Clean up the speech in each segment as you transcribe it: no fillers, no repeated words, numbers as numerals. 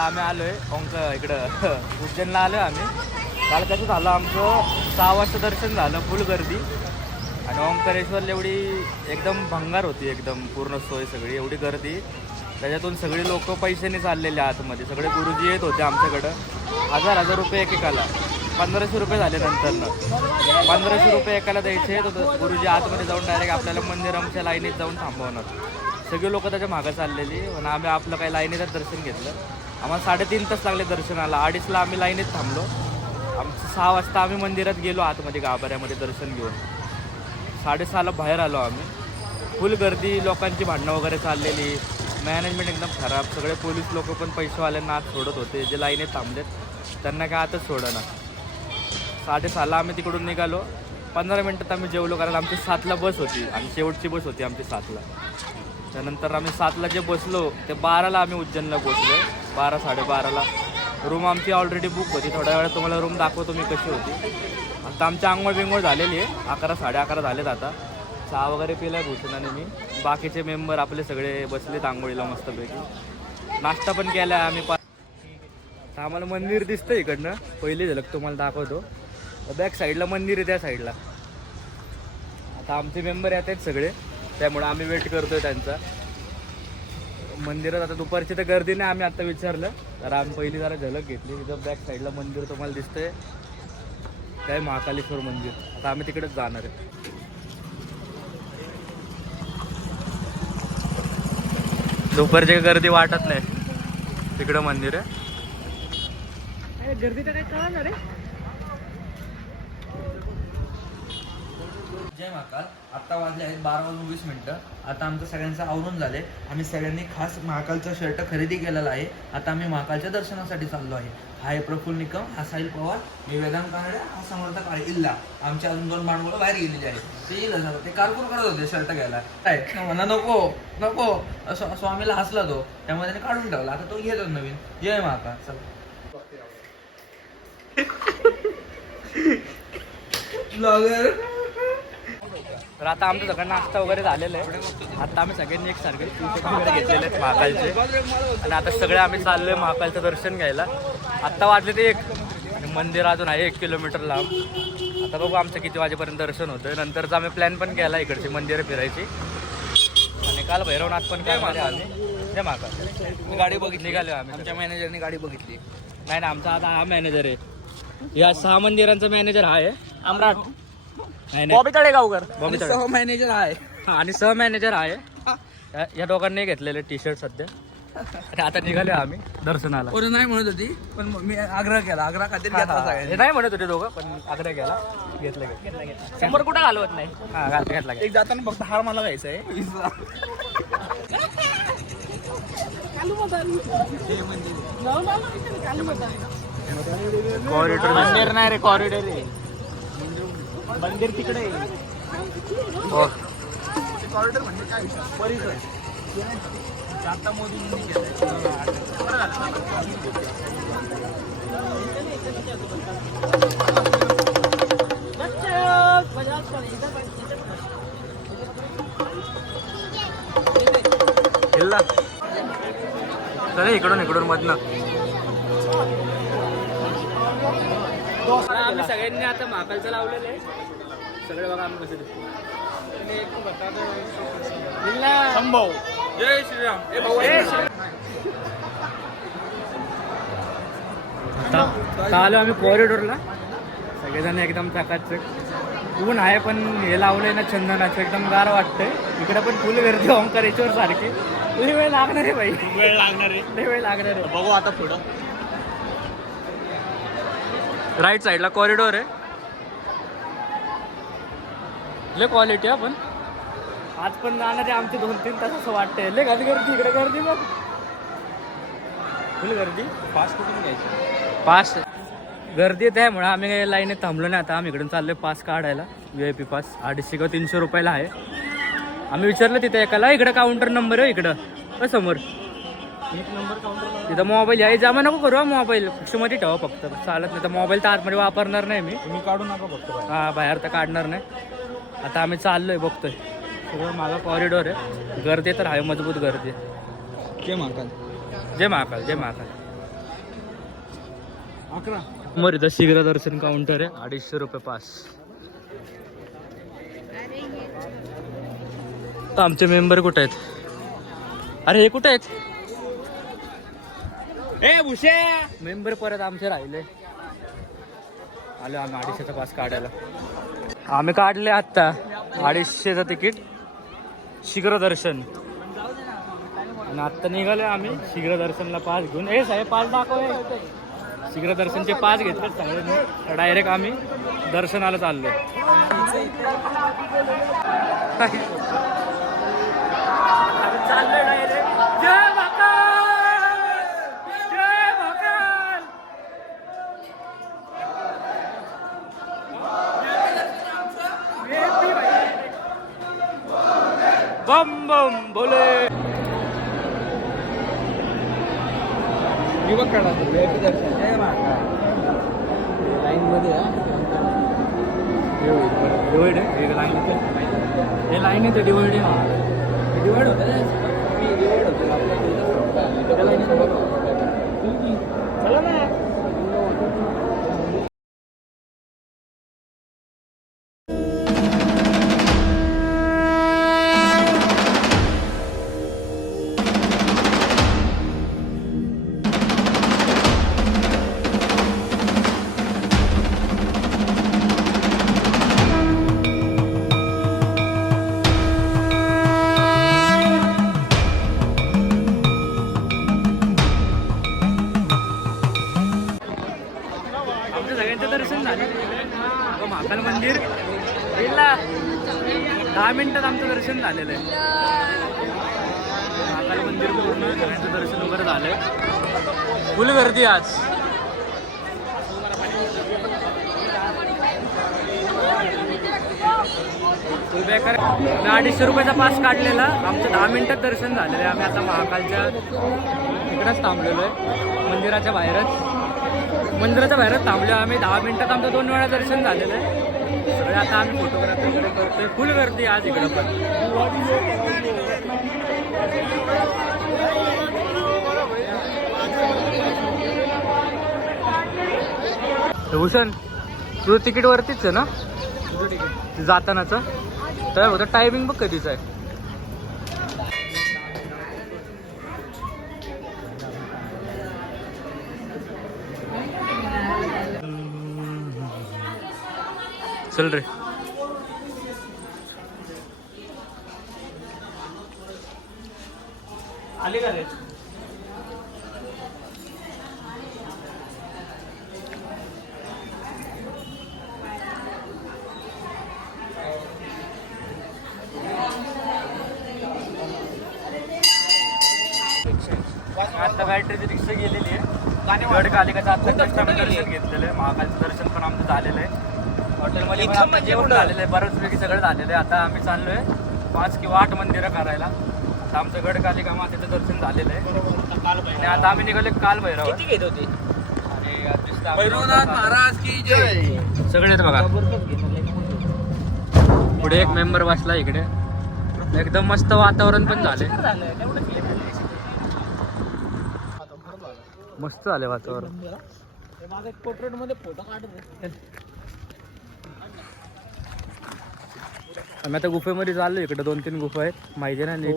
आम्ही आलोय इकडं उज्जैनला आलोय आम्ही. काल कसं झालं आमचं 6 वाजता दर्शन झालं, फुल गर्दी. आणि ओंकारेश्वरला एवढी एकदम भंगार होती, एकदम पूर्ण सोय सगळी, एवढी गर्दी. त्याच्यातून सगळी लोक पैशाने चाललेले आतमध्ये. सगळे गुरुजी येत होते आमच्याकडं. 1000 रुपये एकेकाला, 1500 रुपये झाले नंतरनं. 1500 रुपये एकाला द्यायचे. तर गुरुजी आतमध्ये जाऊन डायरेक्ट आपल्याला मंदिरांच्या लाईनीत जाऊन थांबवणार. सगळी लोक त्याच्या मागं चाललेली. आणि आम्ही आपलं काही लाईनीतच दर्शन घेतलं. आम्हाला 3.5 तास लागले दर्शनाला. 2:30ला आम्ही लाईनीत थांबलो. आमचं 6 वाजता आम्ही मंदिरात गेलो आतमध्ये गाभाऱ्यामध्ये दर्शन घेऊन. 6:30ला बाहेर आलो आम्ही. फुल गर्दी, लोकांची भांडणं वगैरे चाललेली. मॅनेजमेंट एकदम खराब. सगळे पोलीस लोक पण पैसेवाल्यांना आत सोडत होते. जे लाईनीत थांबलेत त्यांना काय आतच सोडणार. 6:30ला आम्ही तिकडून निघालो. 15 मिनटात आम्ही जेवलो, कारण आमची 7ला बस होती आणि शेवटची बस होती आमची 7ला. त्यानंतर आम्ही 7ला जे बसलो ते 12ला आम्ही उज्जैनला पोचलो. 12 साडेबाराला. रूम आमची ऑलरेडी बुक होती. थोड्या वेळात तुम्हाला रूम दाखवतो मी कशी होती. आता आमची आंघोळ बिंघोळ झालेली आहे. 11 साडेअकरा झालेत आता. चहा वगैरे पिला आहे भूषणाने मी. बाकीचे मेंबर आपले सगळे बसलेत आंघोळीला मस्तपैकी. नाश्ता पण केला आहे आम्ही. आम्हाला मंदिर दिसतं इकडनं. पहिली झलक तुम्हाला दाखवतो. बॅक साईडला मंदिर आहे, त्या साईडला. आता आमचे मेंबर येत आहेत सगळे, त्यामुळे आम्ही वेट करतोय त्यांचा. मंदिरात आता दुपारची तर गर्दी नाही. आम्ही आता विचारलं तर आम्ही पहिली जरा झलक घेतली. तिथं बॅक साईडला मंदिर तुम्हाला दिसतंय, काय महाकालेश्वर मंदिर. आता आम्ही तिकडेच जाणार आहे. दुपारची गर्दी वाटत नाही. तिकडं मंदिर आहे. गर्दी तर काय कळणार आहे. जय महाकाल. आत्ता वाजले आहेत 12:20. आता आमचं सगळ्यांचं आवरून झाले. आम्ही सगळ्यांनी खास महाकालचा शर्ट खरेदी केलेला आहे. आता आम्ही महाकालच्या दर्शनासाठी चाललो आहे. हा आहे प्रफुल्ल निकम, हा साहिल पवार, मी वेदांत कानडे, हा समर्थ काळे. इल्ला आमच्या अजून 2 बांडवलं बाहेर गेलेली आहे. ते येईल ते कारकूर करत होते शर्ट घ्यायला. काय म्हणा नको नको असं स्वामीला हसला तो, त्यामुळे त्याने काढून ठेवला. आता तो घेतो नवीन. जय महाकाल. चला ब्लॉगर. तर आता आमचं सगळं नाश्ता वगैरे झालेलं आहे. आता आम्ही सगळ्यांनी एक सारखे टी-शर्ट वगैरे घेतलेले आहेत महाकालचे. आणि आता सगळे आम्ही चाललोय महाकालचं दर्शन घ्यायला. आत्ता वाजले ते 1 आणि मंदिर अजून आहे 1 किलोमीटर लांब. आता बघू आमचं किती वाजेपर्यंत दर्शन होतं. नंतरचा आम्ही प्लॅन पण केला इकडची मंदिरं फिरायची. आणि काल भैरवनाथ पण काय आम्ही. जय महाकाल. गाडी बघितली, निघालो आम्ही. आमच्या मॅनेजरने गाडी बघितली. नाही ना, आमचा आता हा मॅनेजर आहे. या 6 मंदिरांचा मॅनेजर हा आहे सम्राट. बॉबी तळेगावकर सह मॅनेजर आहे. आणि सह मॅनेजर आहे. या दोघांनी घेतलेले टी-शर्ट सध्या. आता निघाले आम्ही दर्शनाला. नाही म्हणत होती, पण मी आग्रह केला. आग्रह खातीर घेतला. नाही म्हणत होते दोघं, पण आग्रह केला. घेतलं 100 कुठं घालवत नाही. हा घेतला. एक जाताना फक्त हार मला घ्यायचा आहे. कॉरिडॉर मंदिर नाही रे, कॉरिडॉर आहे. मंदिर तिकडे आहे. कॉरिडॉर म्हणजे काय परिसर. आता मोदींनी केलंय. चला इकडून मधनं. आम्ही सगळ्यांनी आता महाकालचं लावलेलं आहे. सगळे बघा आम्ही कसे दिसतो. संभव. जय श्रीराम. आता आलो आम्ही कॉरिडॉरला. सगळेजण एकदम चकाचक. ऊन आहे पण हे लावलंय ना चंदनाचं, एकदम गार वाटतंय. इकडे पण फुल गर्दी ओंकारेश्वर सारखी. वेळ लागणार आहे भाई. वेळ लागणार आहे. बघू आता पुढं. राईट साईडला कॉरिडॉर आहे. लय क्वालिटी आहे. पण आज पण जाणार आहे आमचे 2-3 तास असं वाटतंय. लय गर्दी इकडे. गर्दी बघ, फुल गर्दी. पास कुठून घ्यायचं. पास गर्दी आहे, त्यामुळे आम्ही काही लाईनीत थांबलो नाही. आता आम्ही इकडून चाललोय पास काढायला. VIP पास 250 किंवा 300 रुपयाला आहे. आम्ही विचारलं तिथे एकाला. इकडं काउंटर नंबर आहे इकडं समोर. 1 नंबर काउंटर. तिथं मोबाईल याही जमा नको करू. मोबाईल मध्ये ठेवा फक्त. चालत नाही तर मोबाईल तर आतमध्ये वापरणार नाही मी. तुम्ही काढू नका फक्त. हा, बाहेर तर काढणार नाही. आता आम्ही चाललोय, बघतोय सगळं मागं कॉरिडॉर आहे. गर्दी तर आहे, मजबूत गर्दी. जय महाकाल. जय महाकाल. जय महाकाल. 11. समोर इथं शीघ्र दर्शन काउंटर आहे, 250 रुपये पास. तर आमचे मेंबर कुठे आहेत? अरे हे कुठे आहेत ए भुसे मेंबर? परत आमचे राहिले. आलो आम्ही 250चा पास काढायला. आम्ही काढले आत्ता 250चं तिकीट शीघ्र दर्शन. आणि आत्ता निघाले आम्ही शीघ्र दर्शनला पास घेऊन. ए साहेब पास दाखव. शीघ्र दर्शनचे पास घेतले सगळे. डायरेक्ट आम्ही दर्शनाला चाललो. चाललोय डायरेक्ट. जय महाकाल, जय महाकाल. बम बम बोले. मी बघ काढा दर्शन जय महाकाल लाईन मध्ये डिवाइड आहे एक लाईन. हे लाईन आहे ते डिवाइड आहे. डिवाइड होतं ना मी डिवाइड होतो चला ना. आमचं सगळ्यांचं दर्शन झालं. महाकाल मंदिर गेला 10 मिनिटात आमचं दर्शन झालेलं आहे. महाकाल मंदिर पूर्ण सगळ्यांचं दर्शन वगैरे झालंय. फुल गर्दी आज. फुल बेकार. मी 250 रुपयाचा पास काढलेला. आमचं 10 मिनिटात दर्शन झालेलं आहे. आम्ही आता महाकालच्या तिकडेच थांबलेलो आहे, मंदिराच्या बाहेरच. मंदिराच्या बाहेरच थांबलो आम्ही. 10 मिनिटात आमचं 2 वेळा दर्शन झालेलं आहे. सगळे आता आम्ही फोटोग्राफी वगैरे करतोय. फुल गर्दी आज इकडं पण. भूषण तुझं तिकीट वरतीच आहे ना जातानाचं? तर होतं टायमिंग बघ कधीच आहे. चल रे. आले का रे? आता बॅटरीची रिक्षा गेलेली आहे. गडकालिकाचं आता कष्टाने दर्शन घेतलेलं आहे. महाकालचं दर्शन पण आमचं झालेलं आहे. हॉटेलमध्ये पण आमचं जेवण झालेलं आहे. बऱ्याचपैकी सगळं झालेलं आहे. आता आम्ही चाललोय 5 किंवा 8 मंदिरं करायला. आता आमचं गडकालिका मातेचं दर्शन झालेलं आहे. आणि आता आम्ही निघाले काल भैरव. किती घेत होते? आणि भैरवनाथ महाराज की जय. सगळेच बघा. पुढे एक मेंबर बसला इकडे. एकदम मस्त वातावरण पण झाले. मस्त झाले वातावरण. माझा पोर्ट्रेट मध्ये फोटो काढतो. आम्ही आता गुफेमध्ये चाललो. इकडे 2-3 गुफा आहेत माहिती आहे ना.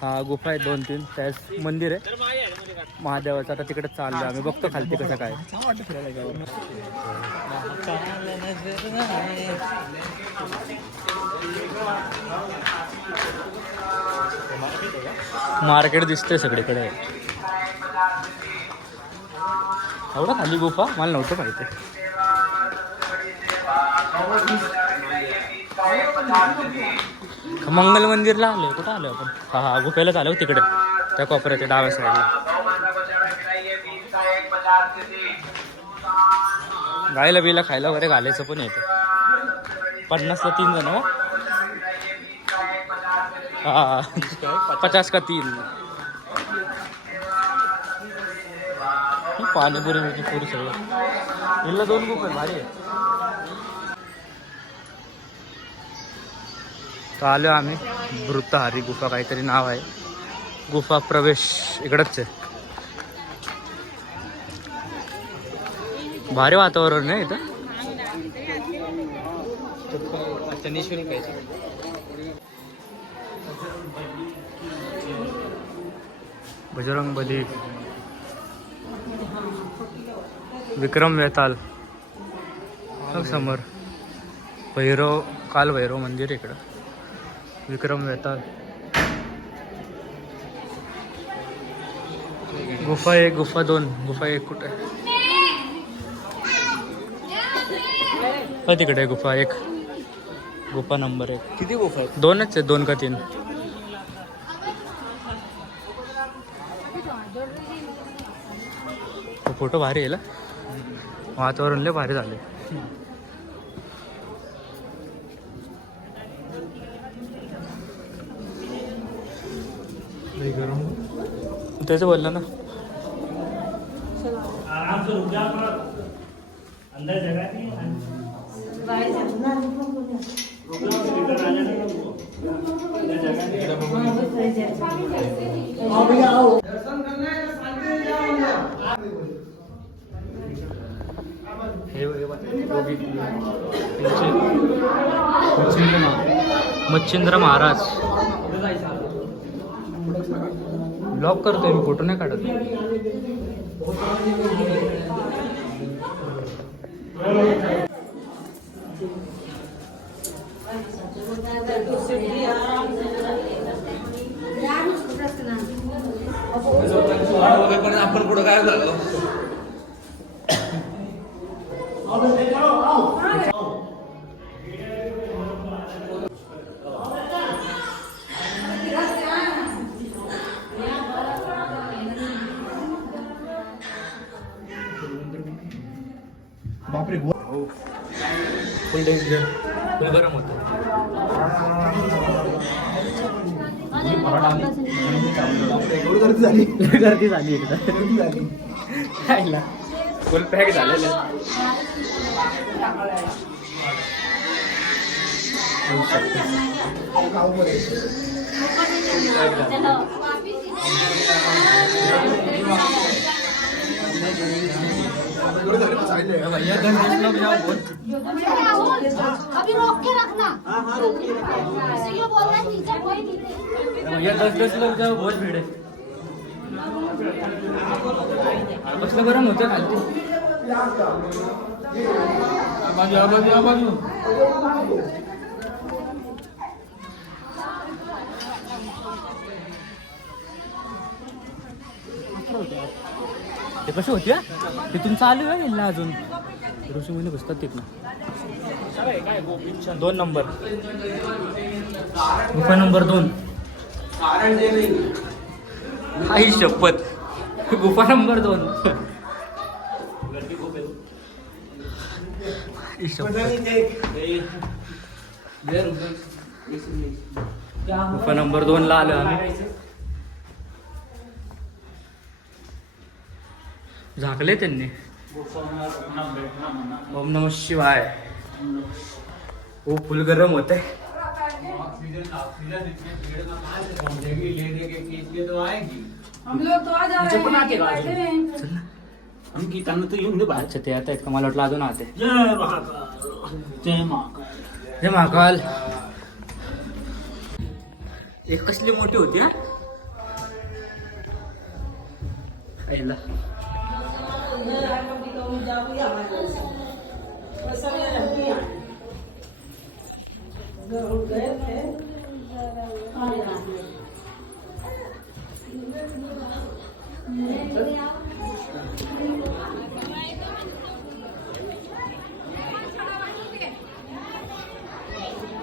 हा गुफा आहेत 2-3. त्यास मंदिर आहे महादेवाचं. आता तिकडे चाललो आम्ही. बघतो खालती कसं काय. मार्केट दिसतंय सगळीकडे. एवढं खाली गुफा मला नव्हतं माहिती. मंगल मंदिरला आलोय. कुठं आलो आपण? हा गुफेलाच आलो तिकडे त्या कोपऱ्यात डाव्या साईडला. गायला बिला खायला वगैरे घालायचं पण येतं. 50ला 3 जण. हा 50 का 3. पाणीपुरी मिळते पुरी सगळं. इला 2 गुफे भारी आहे. तर आलो आम्ही भृतहारी गुफा काहीतरी नाव आहे. गुफा प्रवेश इकडंच आहे. भारी वातावरण आहे इथं. अच्छा निशुल्क आहे. बजरंग बली, विक्रम वेताल समोर, भैरव काल भैरव मंदिर इकडं, विक्रम वेताल, गुफा 1, गुफा 2, गुफा 1 कुठे आहे? तिकडे आहे गुफा 1, गुफा नंबर 1. किती गुफा आहेत? 2च आहे, 2 का 3. फोटो भारी आहे ना, वातावरण लय भारी झाले. त्याचं बोललं ना. मच्छिंद्र महाराज ब्लॉक करतोय मी, फोटो नाही काढत. आपण पुढं काय झालं? बापरे, फुल डेंजर, फुल गरम होतं. गर्दी झाली एकदा, फुल पॅक झालेलं. अभी रोक के रखना। ऐसे क्यों बोल रहा है? नीचे कोई नहीं है। भैया 10 लोग जाओ, बहुत भीड़ है. कसलं गरम होतं खालती. ते कसे होते तिथून चालू आहे ना अजून, ऋषीमुनी बसतात तिथनं. 2 नंबर, गुफा नंबर 2. आई शपथ, गुफा नंबर 2. गुफा नंबर 2 ला आलो आम्ही. झाकले त्यांनी. ओम नमः शिवाय. ओ फुल गरम होते. हम लोग तो आ जा रहे हैं, बैठे हैं। हम गीतानं तर येऊन दे बाहेर. अच्छा ते आता आहेत का, मला वाटलं अजून आते. जय महाकाल, जय महाकाल. जय महाकाल. एक कसली मोठी होती हा. आईला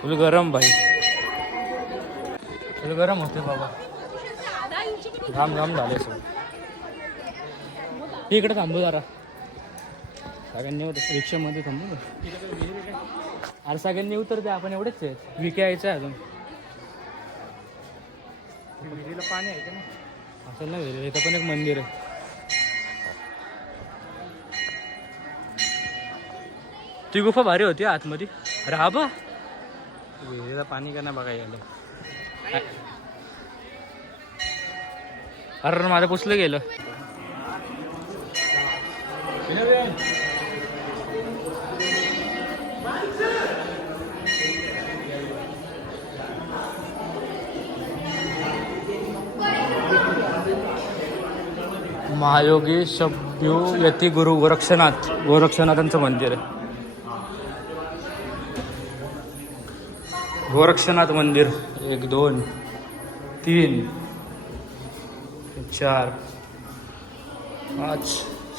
फुल गरम भाई, फुल गरम होते बाबा. घाम घाम झाले सगळं. इकडे थांबू जरा, सगळ्यांनी रिक्षामध्ये थांबू. अरे सगळ्यांनी उतरते, आपण एवढेच आहेत. विके यायचं आहे अजून. विहिरीला पाणी आहे का ना, असेल ना विहिरी. इथं पण एक मंदिर आहे. ती गुफा भारी होती आतमध्ये. अरे हा बा, विहिरीला पाणी का नाही बघायला. अरे माझं पुसलं गेलं. महायोगी शब्यू यती गुरु गोरक्षनाथांचं मंदिर आहे. गोरक्षनाथ मंदिर 1 2 3 4 5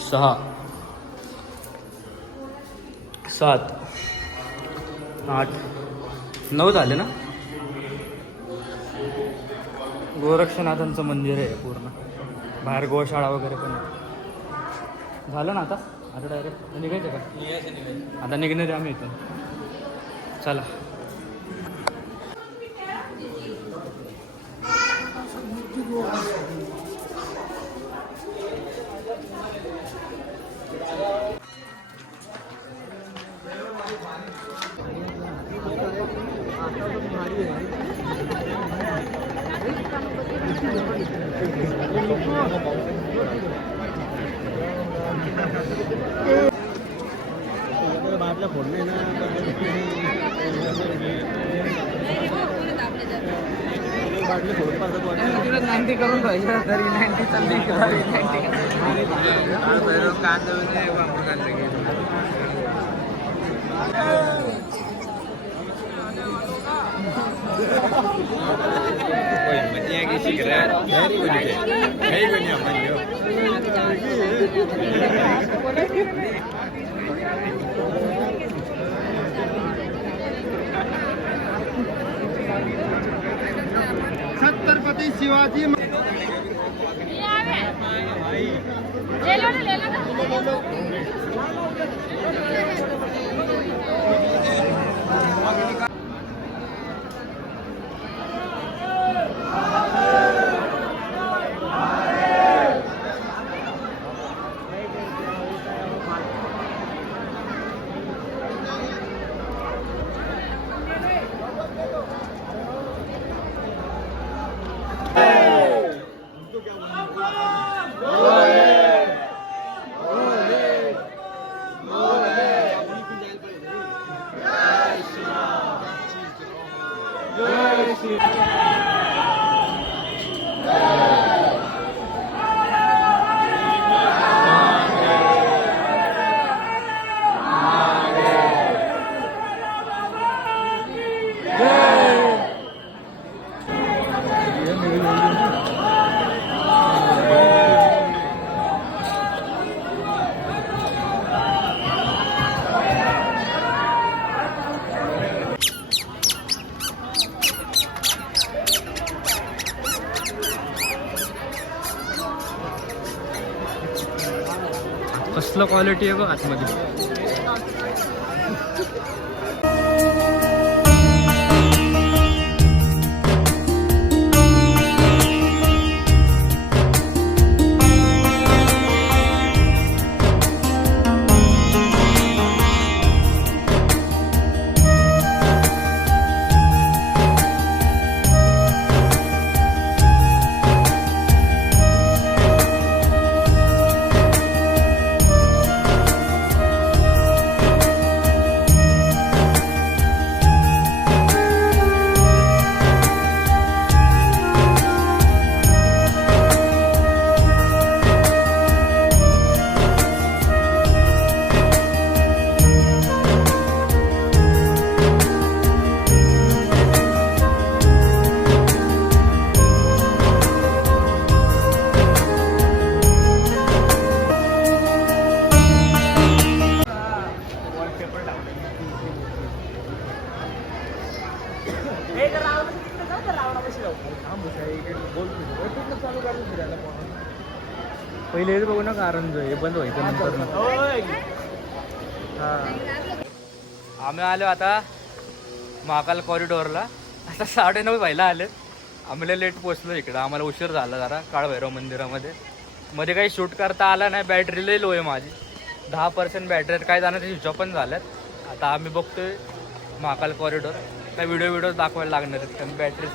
6 7 8 9 झाले ना. गोरक्षनाथांचं मंदिर आहे पूर्ण. बाहेर गोशाळा वगैरे पण आहे. झालं ना आता डायरेक्ट निघायचं का? आता निघणार आम्ही इथून. चला. करून तरी 90 चालली छत्रपती शिवाजी कसलं क्वालिटी आहे बघ आतमध्ये. पहिले हे बघू ना कारण हे बंद व्हायचं नंतर. आम्ही आलो आता महाकाल कॉरिडॉरला. आता 9:30 व्हायला आले. आम्हाला लेट पोचलो इकडं. आम्हाला उशीर झाला जरा काळभैरव मंदिरामध्ये. मध्ये काही शूट करता आला नाही. बॅटरी लई लो आहे माझी. 10% बॅटरी. काय जाण्याचे स्विच ऑफ पण झाल्यात. आता आम्ही बघतोय महाकाल कॉरिडॉर. काय व्हिडिओ दाखवायला लागणार आहेत कारण बॅटरी